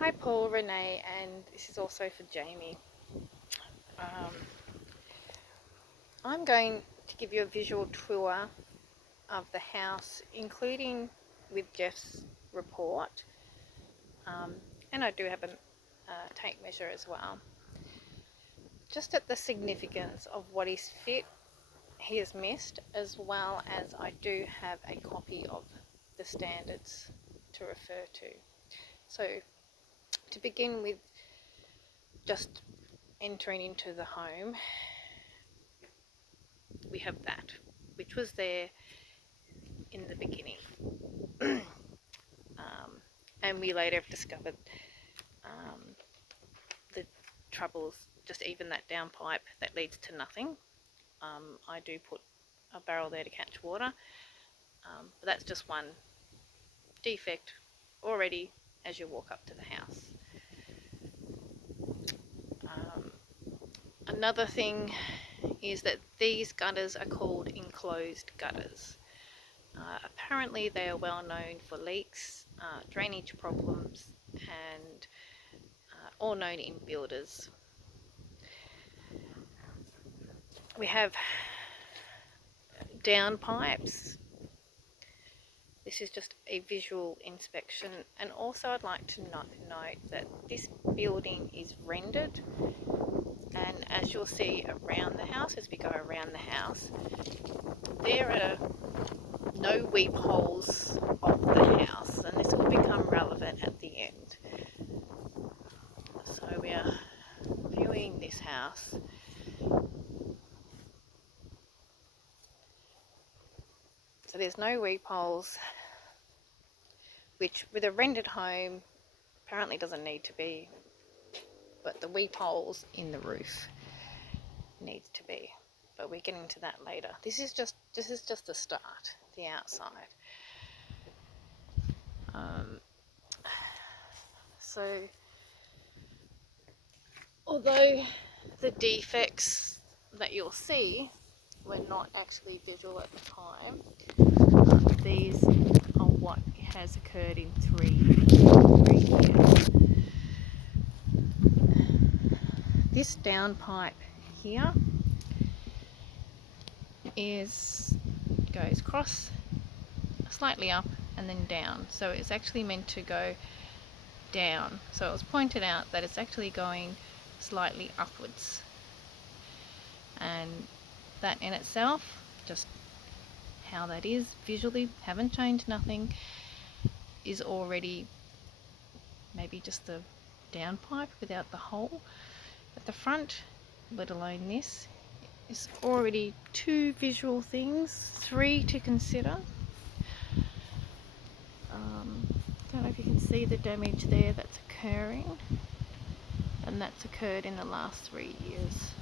Hi Paul, Renee, and this is also for Jamie. I'm going to give you a visual tour of the house, including with Jeff's report, and I do have a tape measure as well, just at the significance of what is fit he has missed, as well as I do have a copy of the standards to refer to. So to begin with, just entering into the home, we have that, which was there in the beginning. And we later have discovered the troubles, just even that downpipe that leads to nothing. I do put a barrel there to catch water, but that's just one defect already as you walk up to the house. Another thing is that these gutters are called enclosed gutters. Apparently they are well known for leaks, drainage problems, and all known in builders. We have downpipes. This is just a visual inspection, and also I'd like to note that this building is rendered, and as you'll see around the house, as we go around the house, there are no weep holes of the house, and this will become relevant at the end. So we are viewing this house. So there's no weep holes, which with a rendered home apparently doesn't need to be, but the weep holes in the roof needs to be. But we're getting to that later. This is just the start, the outside. So although the defects that you'll see were not actually visual at the time, these are what has occurred in three years. This downpipe here goes across, slightly up, and then down. So it's actually meant to go down. So it was pointed out that it's actually going slightly upwards, and that in itself, just how that is visually, haven't changed nothing, is already maybe just the downpipe without the hole at the front, let alone this. Is already two visual things, three to consider. Don't know if you can see the damage there that's occurring, and that's occurred in the last 3 years.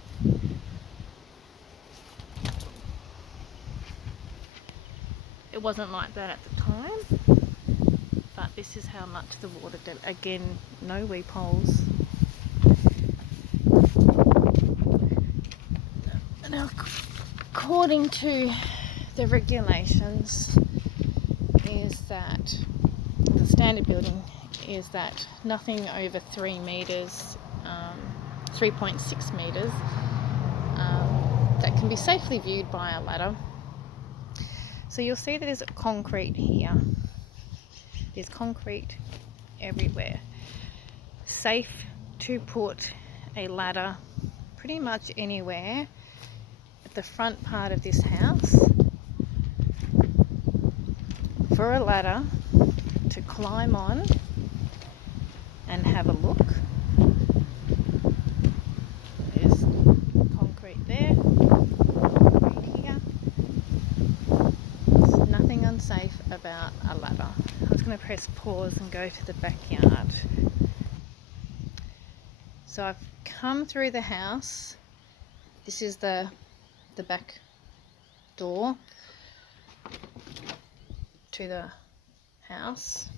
It wasn't like that at the time, but this is how much the water did. Again, no weep holes. Now, according to the regulations, is that the standard building is that nothing over 3 meters, 3.6 meters, that can be safely viewed by a ladder. So you'll see that there's concrete here. There's concrete everywhere. Safe to put a ladder pretty much anywhere at the front part of this house for a ladder to climb on and have a look. There's concrete there, concrete here. There's nothing unsafe about a ladder. I was going to press pause and go to the backyard. So I've come through the house. This is the back door to the house.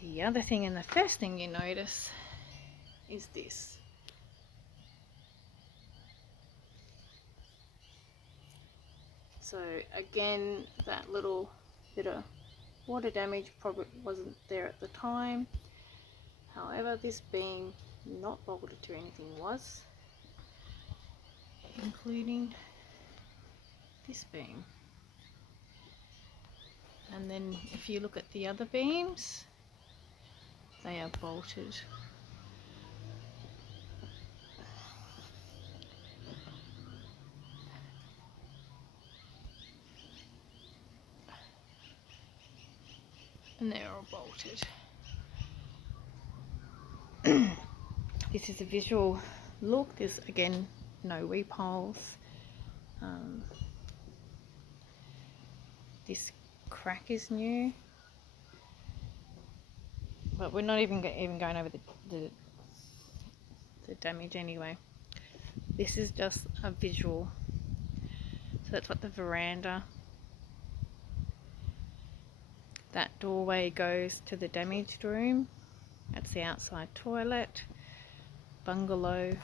The other thing, and the first thing you notice, is this. So again, that little bit of water damage probably wasn't there at the time. However, this beam, not bolted to anything, was, including this beam. And then if you look at the other beams, they are bolted. And they're all bolted. This is a visual look. There's again no weep holes. This crack is new, but we're not even going over the damage anyway. This is just a visual. So that's what the veranda, that doorway goes to the damaged room. That's the outside toilet, bungalow,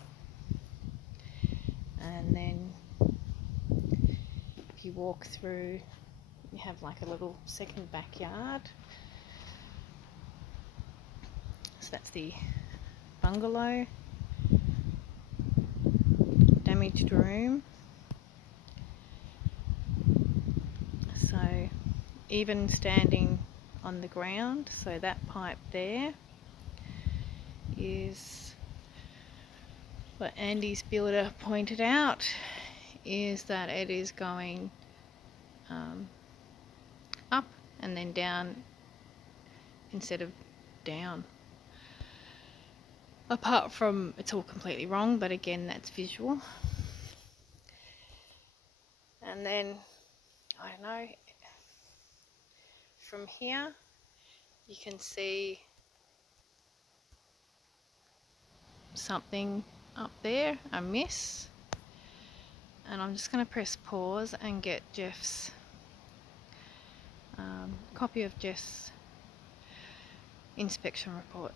and then if you walk through, you have like a little second backyard. So that's the bungalow, damaged room. So even standing on the ground, so that pipe there is what Andy's builder pointed out, is that it is going up and then down instead of down. Apart from, it's all completely wrong, but again, that's visual. And then, I don't know, from here you can see something up there, a miss. And I'm just going to press pause and get Jeff's copy of Jeff's inspection report.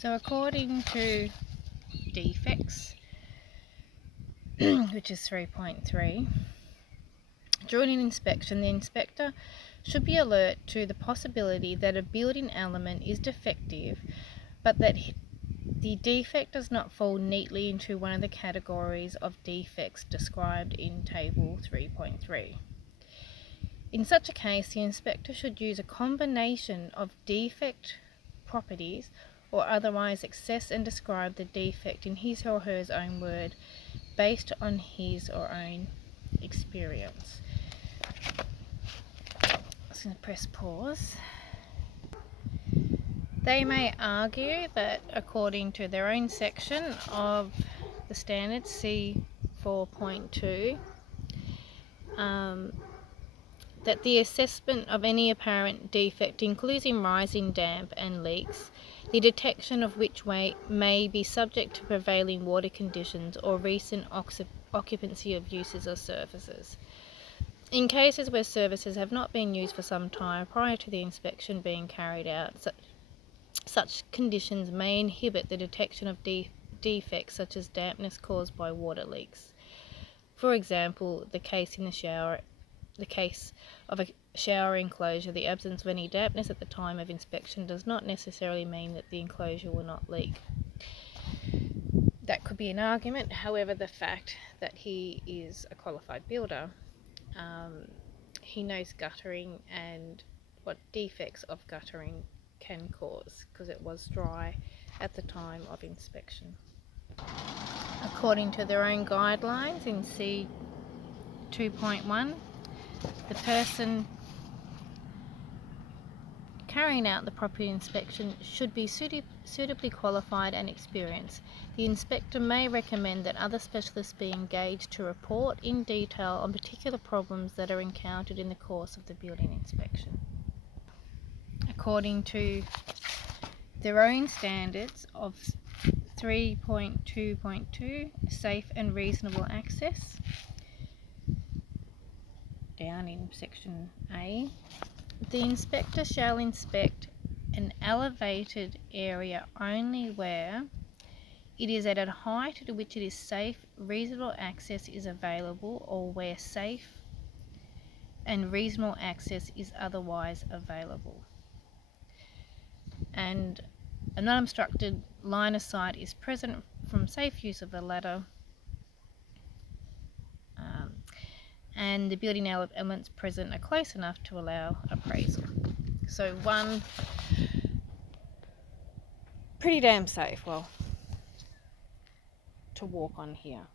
So according to defects, which is 3.3, during an inspection, the inspector should be alert to the possibility that a building element is defective, but that the defect does not fall neatly into one of the categories of defects described in Table 3.3. In such a case, the inspector should use a combination of defect properties or otherwise assess and describe the defect in his or her own word based on his or own experience. I'm just going to press pause. They may argue that according to their own section of the standard C4.2, that the assessment of any apparent defect, including rising damp and leaks, the detection of which may be subject to prevailing water conditions or recent occupancy of uses or surfaces. In cases where services have not been used for some time prior to the inspection being carried out, such conditions may inhibit the detection of defects such as dampness caused by water leaks. For example, the case of a shower enclosure, the absence of any dampness at the time of inspection does not necessarily mean that the enclosure will not leak. That could be an argument. However, the fact that he is a qualified builder, he knows guttering and what defects of guttering can cause, because it was dry at the time of inspection. According to their own guidelines in C2.1, the person carrying out the property inspection should be suitably qualified and experienced. The inspector may recommend that other specialists be engaged to report in detail on particular problems that are encountered in the course of the building inspection. According to their own standards of 3.2.2, safe and reasonable access, down in section A, the inspector shall inspect an elevated area only where it is at a height at which it is safe, reasonable access is available, or where safe and reasonable access is otherwise available. And a non-obstructed line of sight is present from safe use of the ladder, and the building elements present are close enough to allow appraisal. So one, pretty damn safe, well, to walk on here.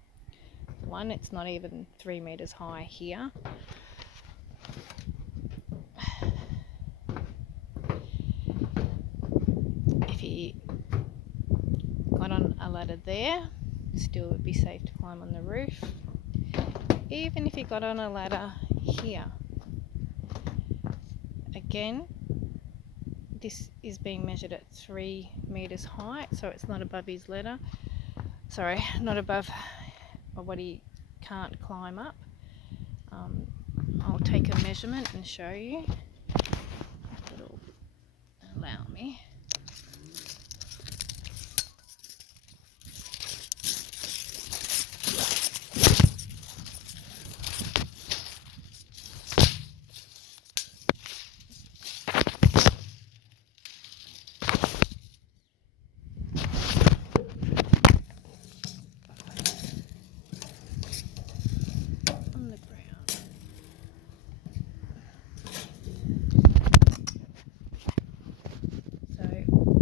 One, it's not even 3 meters high here. If he got on a ladder there, still would be safe to climb on the roof. Even if he got on a ladder here, again, this is being measured at 3 meters height, so it's not above his ladder. Sorry, not above what he can't climb up. I'll take a measurement and show you. It'll allow me.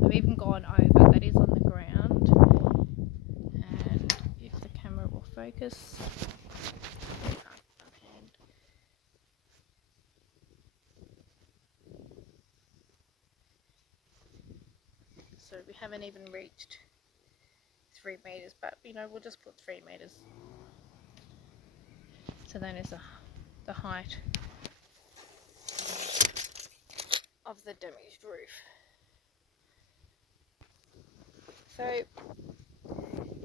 I've even gone over, that is on the ground, and if the camera will focus, so we haven't even reached 3 meters, but we'll just put 3 meters. So that is the height of the damaged roof. So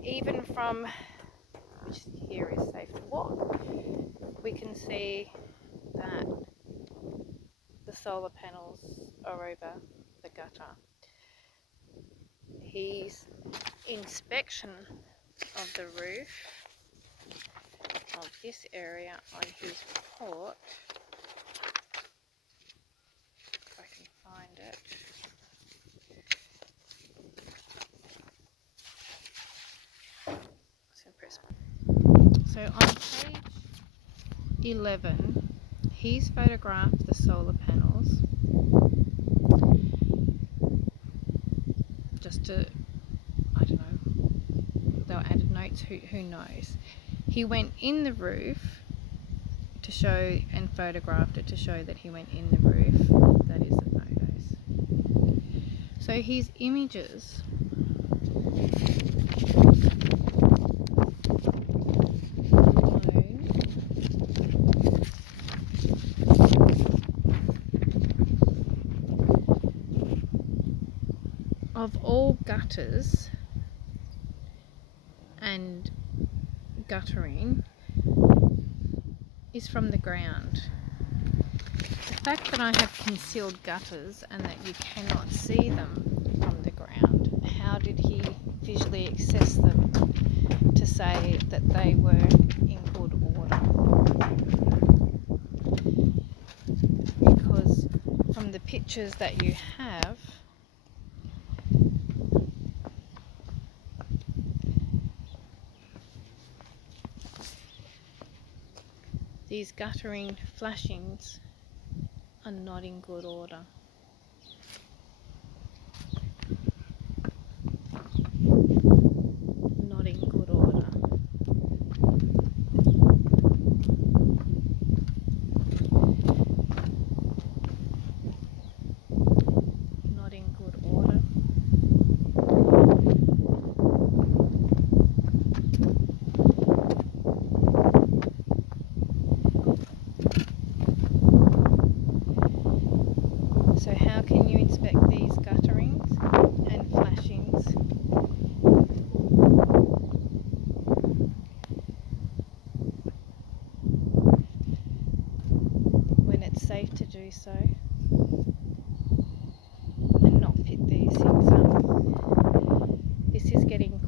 even from, which here is safe to walk, we can see that the solar panels are over the gutter. His inspection of the roof of this area on his report, if I can find it, so on page 11 he's photographed the solar panels just to, I don't know, they were added notes, who knows. He went in the roof to show and photographed it to show that he went in the roof. That is the photos. So his images of all gutters and guttering is from the ground. The fact that I have concealed gutters and that you cannot see them from the ground, how did he visually assess them to say that they were in good order? Because from the pictures that you have, these guttering flashings are not in good order. Not in good order. Not in good order. So how can you inspect these gutterings and flashings when it's safe to do so and not pick these things up? This is getting